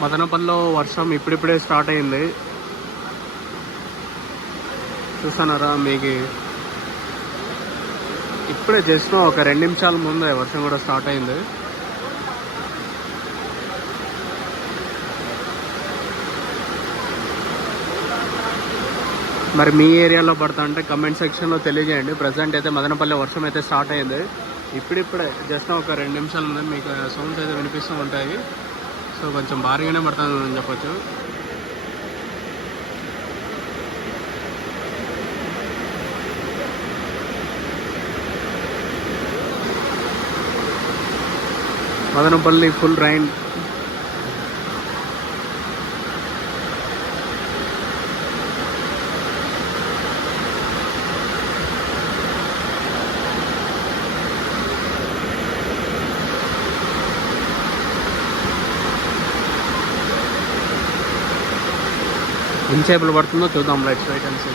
మదనపల్లిలో వర్షం ఇప్పుడిప్పుడే స్టార్ట్ అయింది. చూస్తున్నారా, మీకు ఇప్పుడే జస్ట్ ఒక 2 నిమిషాల ముందే వర్షం కూడా స్టార్ట్ అయింది. మరి మీ ఏరియాలో పడతా అంటే కమెంట్ సెక్షన్లో తెలియజేయండి. ప్రజెంట్ అయితే మదనపల్లి వర్షం అయితే స్టార్ట్ అయింది. ఇప్పుడిప్పుడే జస్ట్ ఒక 2 నిమిషాల ముందే మీకు సౌండ్స్ అయితే వినిపిస్తూ ఉంటాయి. సో కొంచెం భారీగానే పడుతుంది అని చెప్పొచ్చు. Madanapalle full rain. ఎన్ని చేపలు పడుతుందో చూద్దాం. Let's wait and see.